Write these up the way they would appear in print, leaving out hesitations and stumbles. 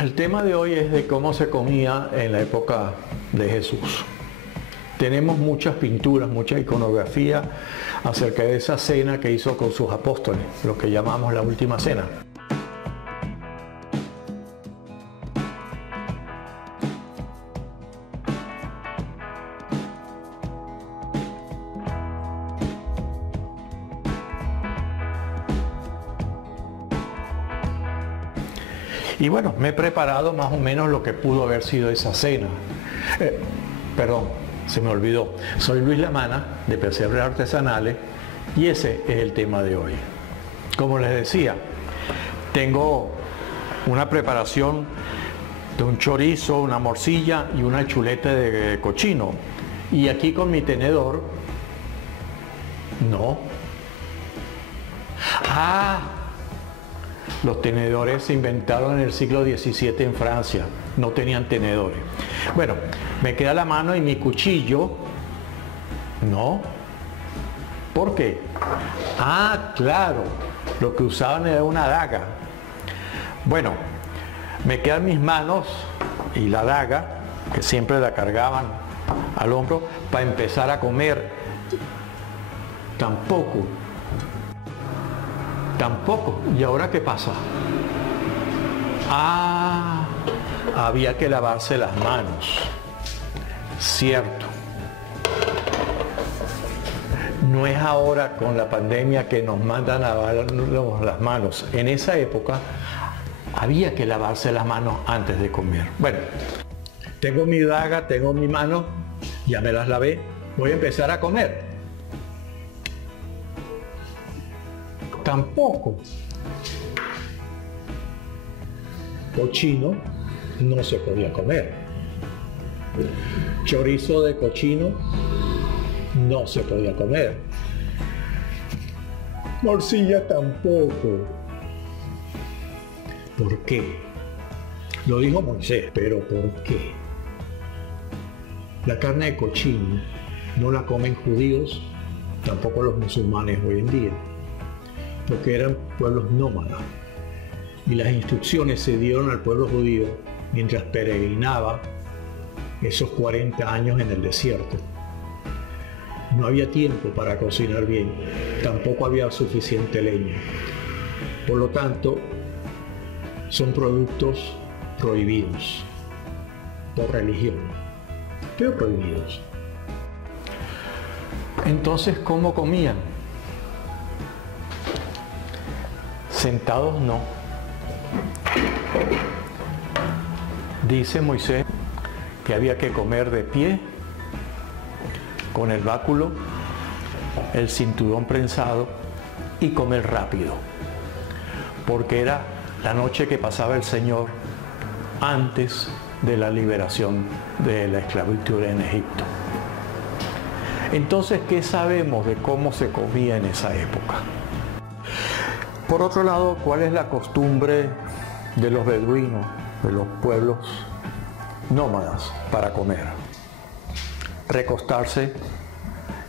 El tema de hoy es de cómo se comía en la época de Jesús. Tenemos muchas pinturas, mucha iconografía acerca de esa cena que hizo con sus apóstoles, lo que llamamos la última cena. Y bueno, me he preparado más o menos lo que pudo haber sido esa cena. Perdón, se me olvidó. Soy Luis Lamana, de Pesebres Artesanales, y ese es el tema de hoy. Como les decía, tengo una preparación de un chorizo, una morcilla y una chuleta de cochino. Y aquí con mi tenedor, no. Los tenedores se inventaron en el siglo XVII en Francia, no tenían tenedores. Bueno, me queda la mano y mi cuchillo, no. ¿Por qué? Claro, lo que usaban era una daga. Bueno, me quedan mis manos y la daga, que siempre la cargaban al hombro, para empezar a comer. Tampoco. ¿Y ahora qué pasa? Había que lavarse las manos. Cierto. No es ahora con la pandemia que nos mandan a lavarnos las manos. En esa época había que lavarse las manos antes de comer. Bueno, tengo mi daga, tengo mi mano, ya me las lavé, voy a empezar a comer. Tampoco. Cochino no se podía comer. Chorizo de cochino no se podía comer. Morcilla tampoco. ¿Por qué? Lo dijo Moisés, pero ¿por qué? La carne de cochino no la comen judíos, tampoco los musulmanes hoy en día, porque eran pueblos nómadas y las instrucciones se dieron al pueblo judío mientras peregrinaba esos 40 años en el desierto. No había tiempo para cocinar bien, tampoco había suficiente leña. Por lo tanto, son productos prohibidos por religión, pero prohibidos. Entonces, ¿cómo comían? Sentados no. Dice Moisés que había que comer de pie, con el báculo, el cinturón prensado y comer rápido, porque era la noche que pasaba el Señor antes de la liberación de la esclavitud en Egipto. Entonces, ¿qué sabemos de cómo se comía en esa época? Por otro lado, ¿cuál es la costumbre de los beduinos, de los pueblos nómadas para comer? Recostarse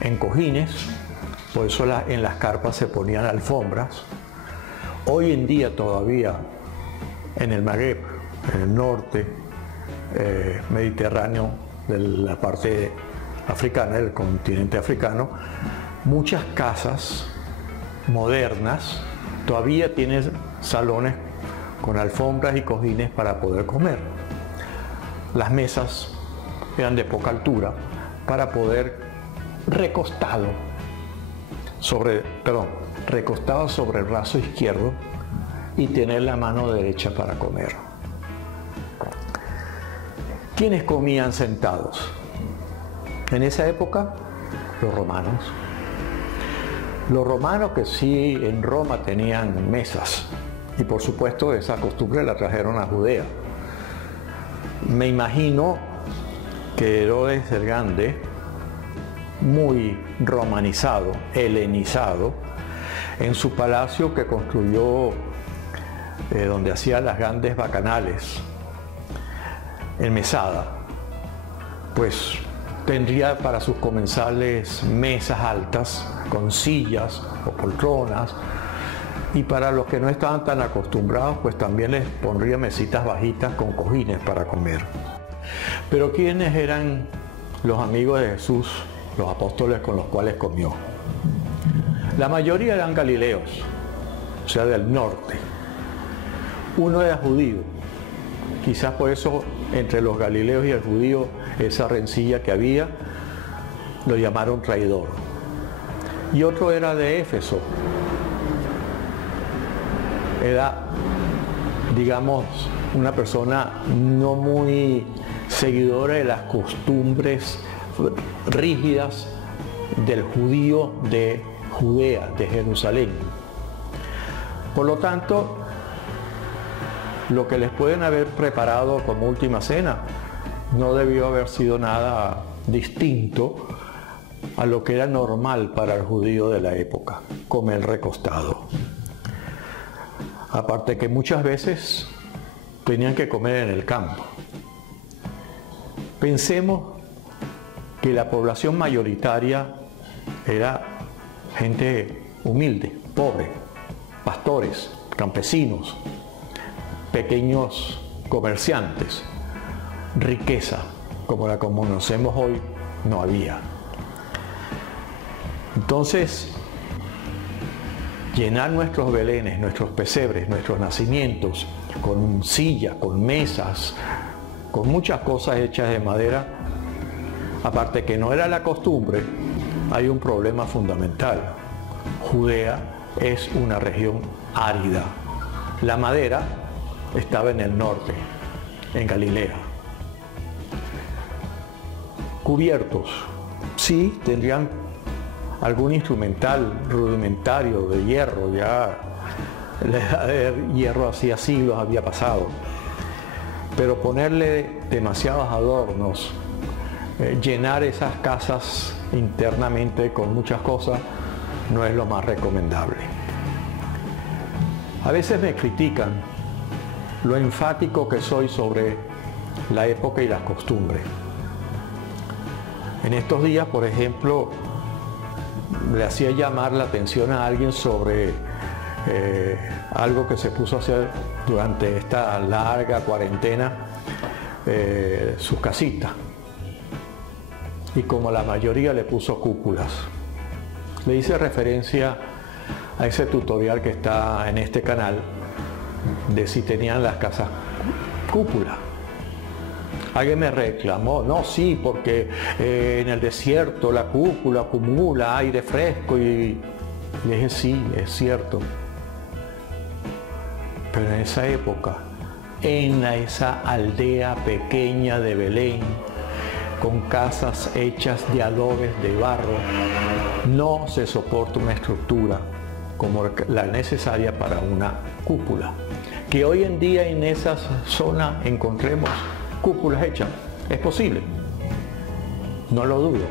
en cojines, por eso en las carpas se ponían alfombras. Hoy en día todavía en el Magreb, en el norte mediterráneo de la parte africana, del continente africano, muchas casas modernas todavía tienen salones con alfombras y cojines para poder comer. Las mesas eran de poca altura para poder recostado sobre el brazo izquierdo y tener la mano derecha para comer. ¿Quiénes comían sentados? En esa época, los romanos. Los romanos que sí en Roma tenían mesas, y por supuesto esa costumbre la trajeron a Judea. Me imagino que Herodes el Grande, muy romanizado, helenizado, en su palacio que construyó donde hacía las grandes bacanales en Mesada, pues tendría para sus comensales mesas altas con sillas o poltronas Y para los que no estaban tan acostumbrados, pues también les pondría mesitas bajitas con cojines para comer. Pero ¿quiénes eran los amigos de Jesús, los apóstoles con los cuales comió? La mayoría eran galileos, o sea, del norte. Uno era judío. Quizás por eso entre los galileos y el judío, esa rencilla que había, lo llamaron traidor. Y otro era de Éfeso. Era, digamos, una persona no muy seguidora de las costumbres rígidas del judío de Judea, de Jerusalén. Por lo tanto, lo que les pueden haber preparado como última cena no debió haber sido nada distinto a lo que era normal para el judío de la época, comer recostado. Aparte que muchas veces tenían que comer en el campo. Pensemos que la población mayoritaria era gente humilde, pobre, pastores, campesinos, pequeños comerciantes. Riqueza, como la conocemos hoy, no había. Entonces, llenar nuestros belenes, nuestros pesebres, nuestros nacimientos, con sillas, con mesas, con muchas cosas hechas de madera, aparte que no era la costumbre, hay un problema fundamental. Judea es una región árida. La madera estaba en el norte, en Galilea. Cubiertos, sí, tendrían algún instrumental rudimentario de hierro, ya la edad de hierro hacía siglos había pasado, pero ponerle demasiados adornos, llenar esas casas internamente con muchas cosas, no es lo más recomendable. A veces me critican lo enfático que soy sobre la época y las costumbres. En estos días, por ejemplo, le hacía llamar la atención a alguien sobre algo que se puso a hacer durante esta larga cuarentena, sus casitas. Y como la mayoría le puso cúpulas. Le hice referencia a ese tutorial que está en este canal de si tenían las casas cúpula. Alguien me reclamó, no, sí, porque en el desierto la cúpula acumula aire fresco y le dije, sí, es cierto. Pero en esa época, en esa aldea pequeña de Belén, con casas hechas de adobes de barro, no se soporta una estructura como la necesaria para una cúpula. Que hoy en día en esa zona encontremos cúpulas hechas, es posible, no lo dudo,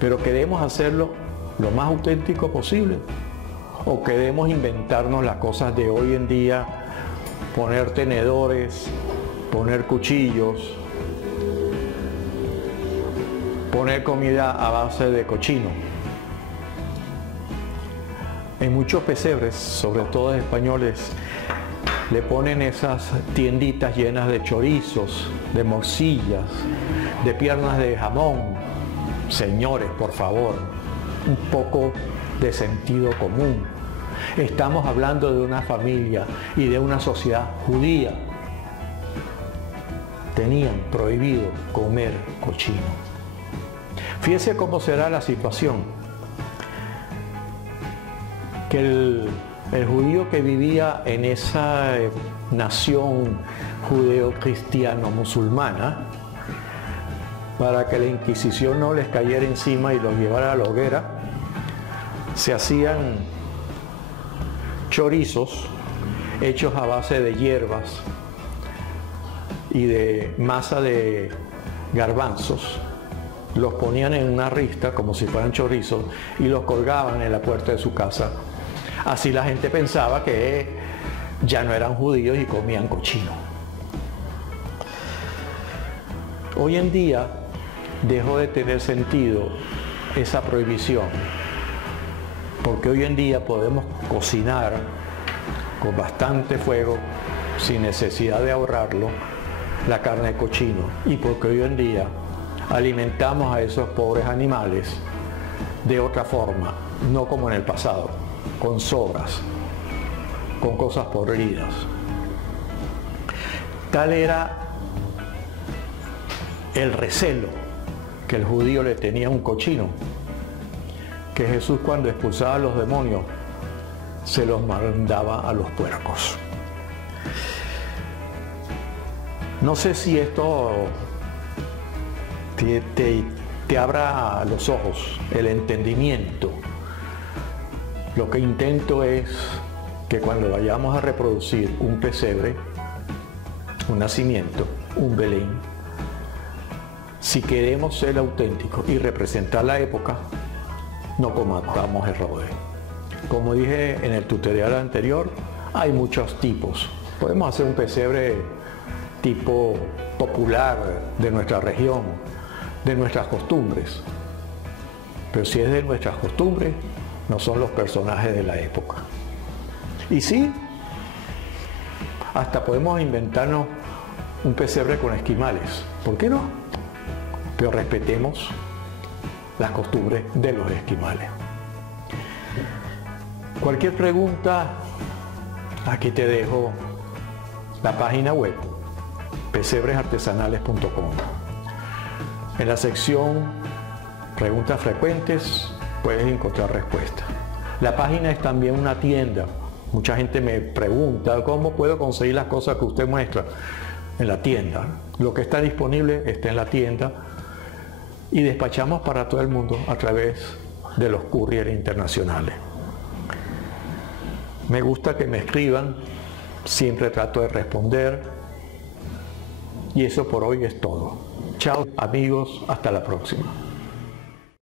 pero queremos hacerlo lo más auténtico posible o queremos inventarnos las cosas de hoy en día, poner tenedores, poner cuchillos, poner comida a base de cochino. En muchos pesebres, sobre todo españoles, le ponen esas tienditas llenas de chorizos, de morcillas, de piernas de jamón. Señores, por favor, un poco de sentido común. Estamos hablando de una familia y de una sociedad judía. Tenían prohibido comer cochino. Fíjese cómo será la situación. Que el judío que vivía en esa nación judeo-cristiano-musulmana, para que la Inquisición no les cayera encima y los llevara a la hoguera, se hacían chorizos hechos a base de hierbas y de masa de garbanzos. Los ponían en una rista como si fueran chorizos y los colgaban en la puerta de su casa. Así la gente pensaba que ya no eran judíos y comían cochino. Hoy en día dejó de tener sentido esa prohibición. porque hoy en día podemos cocinar con bastante fuego sin necesidad de ahorrarlo la carne de cochino, y porque hoy en día alimentamos a esos pobres animales de otra forma, no como en el pasado, con sobras, con cosas podridas. Tal era el recelo que el judío le tenía a un cochino, que Jesús, cuando expulsaba a los demonios, se los mandaba a los puercos. No sé si esto te abra los ojos, el entendimiento. Lo que intento es que cuando vayamos a reproducir un pesebre, un nacimiento, un Belén, si queremos ser auténticos y representar la época, no cometamos errores. Como dije en el tutorial anterior, hay muchos tipos. Podemos hacer un pesebre tipo popular de nuestra región, de nuestras costumbres. Pero si es de nuestras costumbres, no son los personajes de la época. Y sí, hasta podemos inventarnos un pesebre con esquimales. ¿Por qué no? Pero respetemos las costumbres de los esquimales. Cualquier pregunta, aquí te dejo la página web pesebresartesanales.com. En la sección preguntas frecuentes puedes encontrar respuestas. La página es también una tienda. Mucha gente me pregunta cómo puedo conseguir las cosas que usted muestra en la tienda. Lo que está disponible está en la tienda y despachamos para todo el mundo a través de los couriers internacionales. Me gusta que me escriban, siempre trato de responder, y eso por hoy es todo. Chao amigos, hasta la próxima.